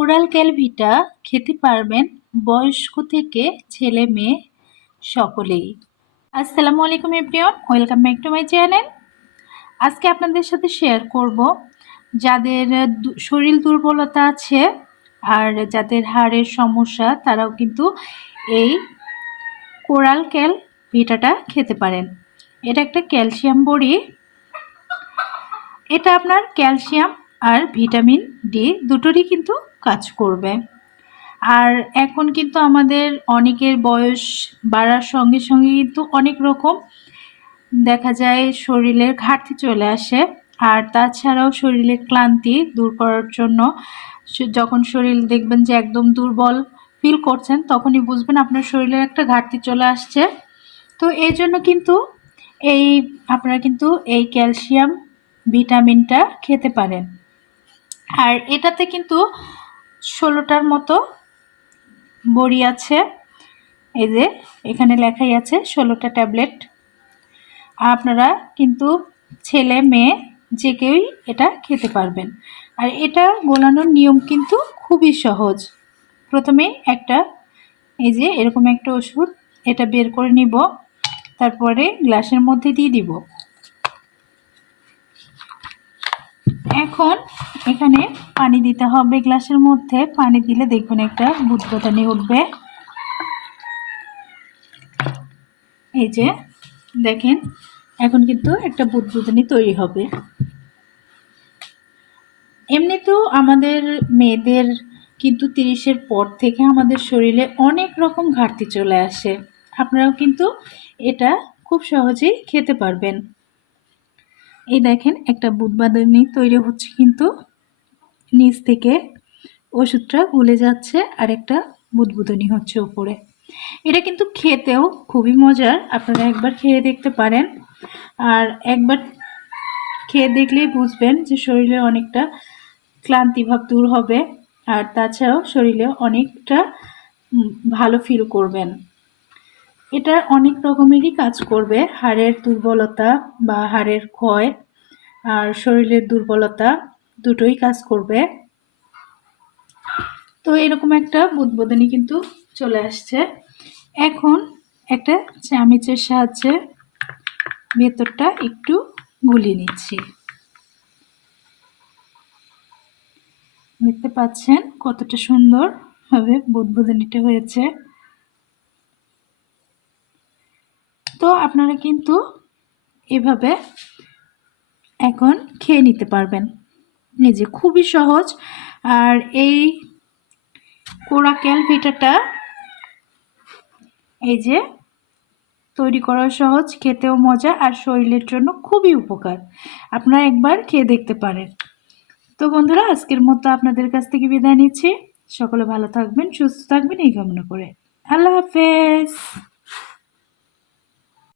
Coral ক্যালভিটা খেতে পারবেন বয়স্ক থেকে ছেলে মেয়ে সকলেই। আসসালামু আলাইকুম everyone, welcome back to my channel. আজকে আপনাদের সাথে শেয়ার করব যাদের শরীর দুর্বলতা আছে আর যাদের হাড়ের সমস্যা তারাও কিন্তু এই কোরাল ক্যালভিটাটা খেতে পারেন। এটা একটা ক্যালসিয়াম বড়ি। এটা আপনার ক্যালসিয়াম আর ভিটামিন ডি দুটোরই কিন্তু কাজ করবে। আর এখন কিন্তু আমাদের অনেকের বয়স বাড়ার সঙ্গে সঙ্গে কিন্তু অনেক রকম দেখা যায় শরীরের ঘাটতি চলে আসে। আর তাছাড়াও শরীরের ক্লান্তি দূর করার জন্য যখন শরীর দেখবেন যে একদম দুর্বল ফিল করছেন, তখনই বুঝবেন আপনার শরীরের একটা ঘাটতি চলে আসছে। তো এই জন্য কিন্তু আপনারা কিন্তু এই ক্যালসিয়াম ভিটামিনটা খেতে পারেন। আর এটাতে কিন্তু 16টার মতো বড়ি আছে। এই যে এখানে লেখাই আছে 16টা ট্যাবলেট। আপনারা কিন্তু ছেলে মেয়ে যে কেউই এটা খেতে পারবেন। আর এটা গোলানোর নিয়ম কিন্তু খুবই সহজ। প্রথমে এই যে এরকম একটা ওষুধ, এটা বের করে নিব, তারপরে গ্লাসের মধ্যে দিয়ে দিব। এখন এখানে পানি দিতে হবে গ্লাসের মধ্যে। পানি দিলে দেখবেন একটা বুদবুদানি উঠবে। এই যে দেখেন, এখন কিন্তু একটা বুদবুদানি তৈরি হবে। এমনিতেও আমাদের মেয়েদের কিন্তু 30-এর পর থেকে আমাদের শরীরে অনেক রকম ঘাটতি চলে আসে। আপনারাও কিন্তু এটা খুব সহজেই খেতে পারবেন। এই দেখেন একটা বুদবুদানি তৈরি হচ্ছে, কিন্তু নিচ থেকে ওষুধটা গলে যাচ্ছে আর একটা বুদবুদানি হচ্ছে উপরে। এটা কিন্তু খেতেও খুবই মজার, আপনারা একবার খেয়ে দেখতে পারেন। আর একবার খেয়ে দেখলেই বুঝবেন যে শরীরে অনেকটা ক্লান্তিভাব দূর হবে। আর তাছাড়াও শরীরে অনেকটা ভালো ফিল করবেন। এটা অনেক রকমেরই কাজ করবে, হাড়ের দুর্বলতা বা হাড়ের ক্ষয় আর শরীরের দুর্বলতা দুটোই কাজ করবে। তো এরকম একটা বুদবুদানি কিন্তু চলে আসছে। এখন একটা চামচের সাহায্যে ভেতরটা একটু গুলিয়ে নিচ্ছি। দেখতে পাচ্ছেন কতটা সুন্দরভাবে বুদবুদানিটা হয়েছে। তো আপনারা কিন্তু এভাবে এখন খেয়ে নিতে পারবেন। এই যে খুবই সহজ। আর এই কোরা ক্যালভিটাটা এই যে তৈরি করা সহজ, খেতেও মজা আর শরীরের জন্য খুবই উপকার। আপনারা একবার খেয়ে দেখতে পারেন। তো বন্ধুরা, আজকের মতো আপনাদের কাছ থেকে বিদায় নিচ্ছি। সকলে ভালো থাকবেন, সুস্থ থাকবেন এই কামনা করে। আল্লাহ হাফেজ।